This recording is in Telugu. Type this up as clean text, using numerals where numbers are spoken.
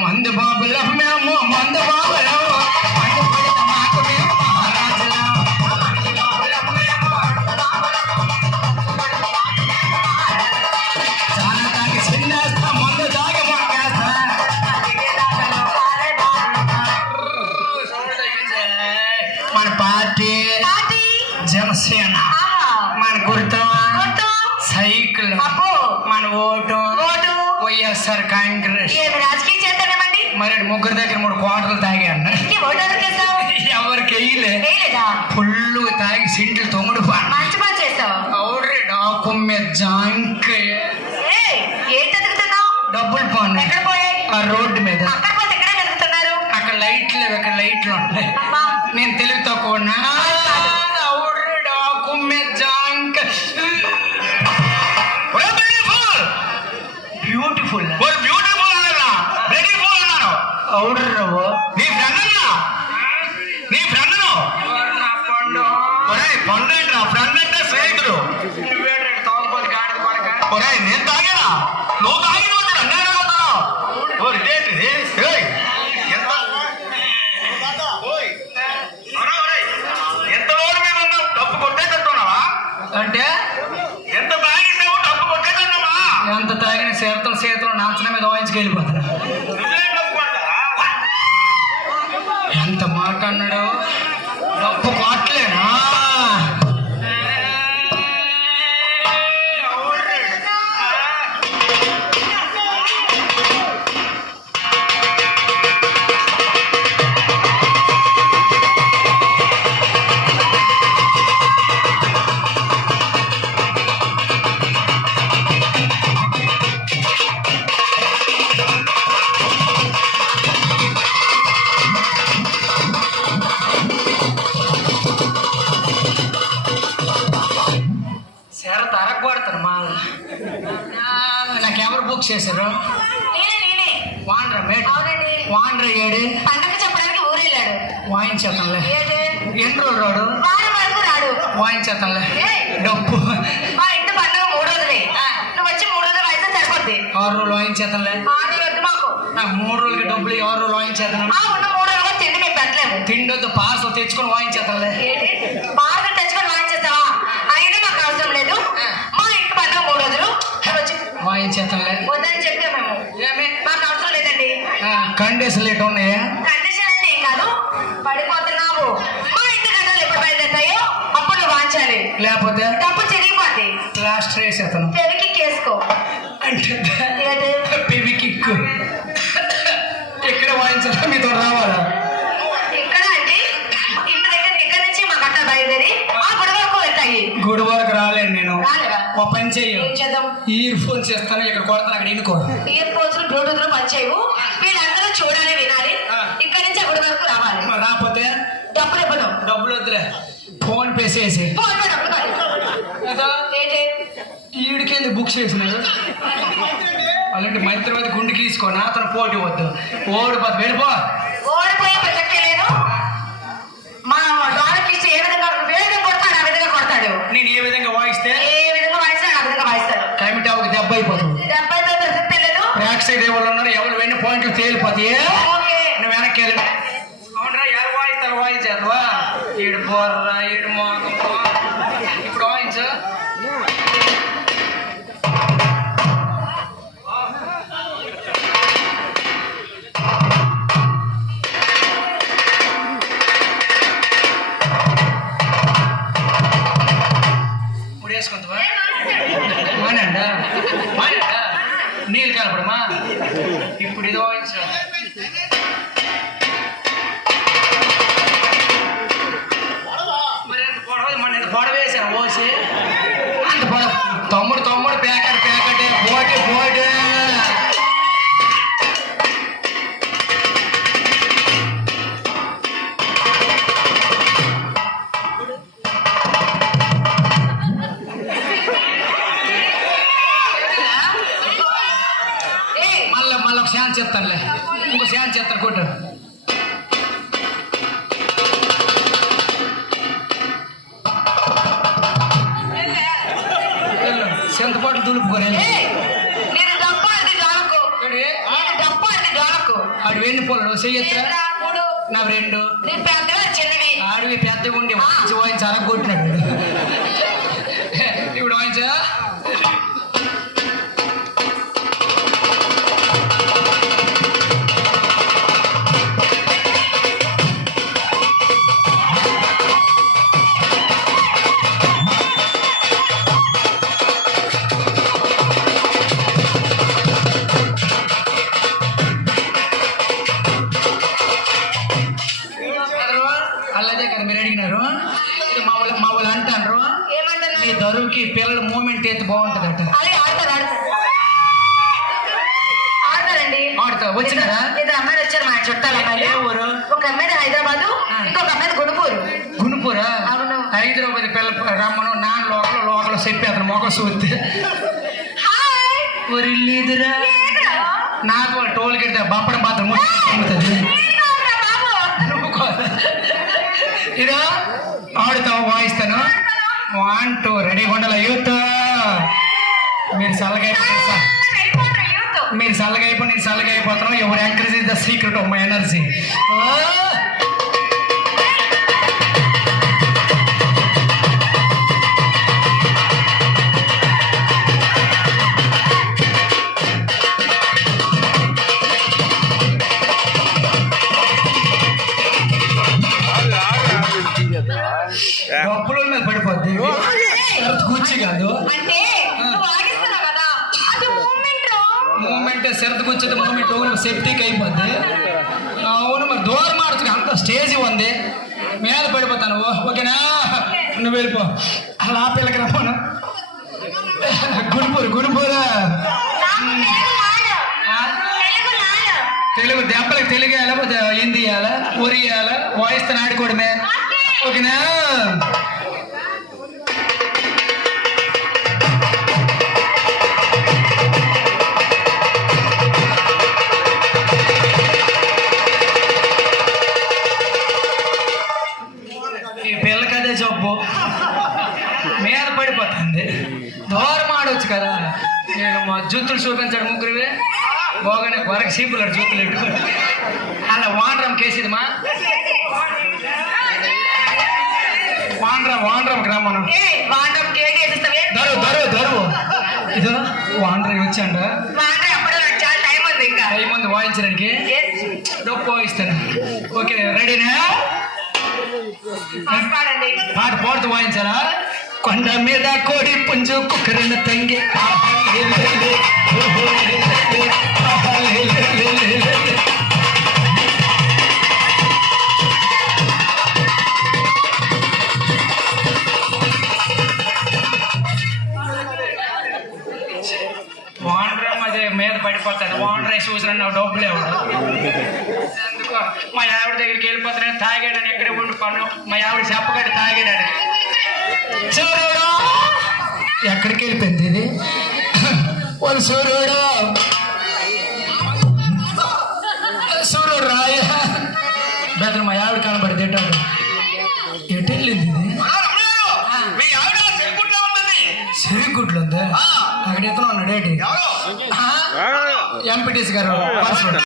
మందు బాబులం మేము మందు బాబులం మందు పడితే మాకు మేము మహారాజులం చాలా తాగి చిన్నేస్తా మందు తాగి మొక్కేస్తా మన పార్టీ జనసేన మన గుర్తు సైకిల్ మన ఓటు వైఎస్ఆర్ కాంగ్రెస్ రాజకీయ చేస్తానేమండి. మరి ముగ్గురు దగ్గర 3 క్వార్టర్లు తాగాను ఎవరికి వేయలేదా ఫుల్ తాగి సింట్లు తొమ్మిడు మంచి పని చేస్తావు. అవురే డాకు జాంక్ డబ్బులు పోను ఎక్కడ పోయాయి? ఆ రోడ్డు మీద అక్కడ పోతే ఎక్కడ వెతుకుతున్నారు? అక్కడ లైట్లు ఇక్కడ లైట్లు ఉంటాయి. నేను తెలివి తక్కువ అవురే డాకు జాంక్ బ్యూటిఫుల్ అవుడ్రవు నీ ఫ్రెండ్ పండు ఏంట్రా ఫ్రెండ్ అంటే స్నేహితుడు. నేను తాగానా నువ్వు తాగి ఎంత లోటు మేము ఉన్నాం డబ్బు కొట్టేటట్టున్నావా అంటే ఎంత తాగిసావు డబ్బు కొట్టేటట్టున్నావా ఎంత తాగిన చేతులు నాంచన మీద వాయించుకు వెళ్ళిపోతున్నా ఎంత మాట అన్నాడు డబ్బు మాటలేనా నాకెవరు బుక్ చేశారు? వాండ్ర ఏడు పండగ చెప్పడానికి ఊరెళ్ళాడు. వాయించేతంలే ఎన్ని రోజులు రాడు వారం వరకు రాడు. వాయించేతంలే డబ్బు మా ఇంటి పండుగ 3 రోజులే. నువ్వు వచ్చి 3 రోజులు అయితే సరిపోద్ది. 6 రోజులు వాయించేతంలే 6 రోజులు వద్దు మాకు. నాకు 3 రోజులకి డబ్బులు 6 రోజులు వాయించేతాను. ఉన్న 3 రోజులు తిండి మేము పెట్టలేము. తిండి వద్దు పార్సల్ తెచ్చుకొని వాయించేతంలే బాగా తెచ్చుకొని వాయించేస్తావా? అయినా మాకు అవసరం లేదు. మా ఇంటి పండుగ 3 రోజులు వచ్చి వాయించేతంలే వద్దని చెప్పే మేము. ఏమి మాకు అవసరం లేదండి. కండిషన్లు ఎటు ఉన్నాయా? కండిషన్ అంటే ఏం కాదు. పడిపోతున్నావు. మా ఇంటి గంటలు ఎప్పుడు బయలుదేరుతాయో అప్పుడు నువ్వు వాయించాలి. లేకపోతే డబ్బు చిరిగిపోద్ది. లాస్ట్ వేసేతను పెరిగి కేసుకో అంటే పెవి కిక్కు ఎక్కడ వాయించాలా మీతో రావాలా? ఇక్కడ అండి ఇంటి దగ్గర నుంచి మా గంట బయలుదేరి ఆ గుడి వరకు వెళ్తాయి. గుడి వరకు రాలేను నేను. ఓ పని చెయ్యి, ఏం చేద్దాం? ఇయర్ ఫోన్స్ చేస్తాను ఇక్కడ కొడతాను అక్కడ ఎన్నుకో. ఇయర్ ఫోన్స్ బ్లూటూత్ లో పనిచేయవు. వీళ్ళందరూ చూడాలి వినాలి. ఇక్కడ నుంచి గుడి వరకు రావాలి. రాకపోతే డబ్బులు ఇవ్వను. డబ్బులు వద్దులే ఫోన్ పే చేసి ఫోన్ పే డబ్బులు కాదు. ఏంటి ఈడికేంది బుక్ చేసినాడు? అలాంటి మైత్రవాది గుండు గీసుకోనా అతను పోటీ వద్దు ఓడిపోతు వెళ్ళిపో. ఓడిపోయే ప్రసక్తే లేదు. మా డాలర్కి ఇచ్చి ఏ విధంగా కొడతాడు ఆ విధంగా కొడతాడు. నేను ఏ విధంగా వాయిస్తే ఏ విధంగా వాయిస్తాడు ఆ విధంగా వాయిస్తాడు. కమిటీ ఒక దెబ్బ అయిపోతుంది. డెబ్బై ప్రసక్తే లేదు. బ్యాక్ సైడ్ ఎవరు ఉన్నారు ఎవరు వెన్న పాయింట్లు తేలిపోతాయి. ఓకే నువ్వు వెనక్కి వెళ్ళి అవునరా ఎవరు వాయిస్తారు వాయించేద్దావా? ఈడు బోర్రా ఈడు మోకం ఇప్పుడు వాయించు. ఇప్పుడు వేసుకుంటావా? మానండా నీళ్ళు కలపడమా? ఇప్పుడు ఇది వాయించు. మరి అంత పొడవ మన ఇంత పొడవ వేసాను పోసి అంత పొడవ తమ్ముడు ప్యాకెట్ పోటీ మళ్ళీ శాన్ చెప్తానులే ఇంకో శాన్ చెప్తాను కొట్టు. చింతపాటు దులుపుకొని నేను డబ్బా అది దానుకో ఎన్ని పూలు చెయ్యొచ్చురా ఏంట్రా, మూడు. నా రెండు నీ పెద్దవి చిన్నవి. ఆడివి పెద్ద ఉండి వాయించి అరగొట్టినాడు ఇప్పుడు వాయించా అలాగే కదా మీరు అడిగినారు ఇది మా వాళ్ళు అంటారు ఏమంటున్నారు? ఈ దరువుకి పిల్లల మూమెంట్ అయితే బాగుంటుందట అలాగే ఆడతారు ఆడతారండి. ఆడతా వచ్చినారా ఇద్దరు అమ్మాయిలు వచ్చారు మా చుట్టాల అమ్మాయిలు. ఏ ఊరు ఒక అమ్మాయి హైదరాబాద్, ఇంకొక అమ్మాయి గుణపూరు. గుణుపురా అవును. హైదరాబాద్ పిల్ల రమ్మను నాన్న లోకలు చెప్పి అతను మొగ చూస్తే హాయ్. ఊరిల్లేదురా ఏంట్రా? నాకు టోల్ కెడితే బప్పడం పాత్ర ముట్టుతుంది ఏంట్రా బాబు? ఇరా ఆడుతావు వాయిస్తాను 1 2 రెడీ కొండల యూత్ మీరు వెళ్ళిపోండ్రా యూత్. మీరు చల్లగైపోయి నేను చల్లగైపోతున్నాం ఎవరు encourage the secret of my energy డబ్బుల మీద పడిపోద్ది కూర్చి కాదు అంటే నువ్వు ఆడిస్తున్నావు కదా, అది మూమెంట్ రా. మూమెంట్ సెరత్ కూర్చొని మూమెంట్ సేఫ్టీకి అయిపోద్ది అవును మరి దూరం ఆడుతుంది అంత స్టేజ్ ఉంది మీద పడిపోతాను ఓకేనా నువ్వు వెళ్ళిపో అలా పిల్లకి రమ్మను గుణపూరు నాకు తెలుగు రాదు. తెలుగు దెబ్బలకి తెలుగు వేయాలా పోతే హిందీ వేయాలా ఒరి వేయాలా వాయిస్తే ఆడుకోవడమే ఓకేనా ఈ పిల్లకి అదే జబ్బు మీద పడిపోతుంది దూరం ఆడవచ్చు కదా నేను మా జూతులు చూపించాడు ముగ్గురివి బాగానే వరకు సీపులాడు జూతులు ఇట్టు అలా వాండ్రం కేసేది మా వాండ్రం గ్రామం ఏయ్, వాండ్రం కేక్ వేసిస్తావే? దరువు ఇదో వాండ్రం వచ్చాండ వాండ్రం ఎప్పుడో నాకు చాలా టైం ఉంది ఇంకా. టైం ఉంది వాయించడానికి డొప్పు వాయిస్తాను ఓకే రెడీనా పాడండి. పాట పాడుతూ వాయించాలా కొండ మీద కోడి పుంజు కుక్కరిన తంగి వాండ్రం అదే మీద పడిపోతాను వాండ్ర చూసిన నాకు డబ్బులు ఇవ్వడు అందుకో మా ఆవిడ దగ్గరికి వెళ్ళిపోతాను తాగాడని ఎక్కడ ఉండిపోను మా ఆవిడ చెప్పగట్టి తాగాడని సూర్యుడు ఎక్కడికి వెళ్ళిపోయింది ఇది వాళ్ళు సూర్యుడు రాయ బెదరు మా ఆవిడ కనబడి తింటాడు ఎటు వెళ్ళింది ఇది మీ ఆవిడ చెరుకుట్లో ఉన్నది. చెరుకుట్లు ఉందా అక్కడ ఎత్తన ఉన్నాడు ఏంటి ఎంపీటీసీ గారు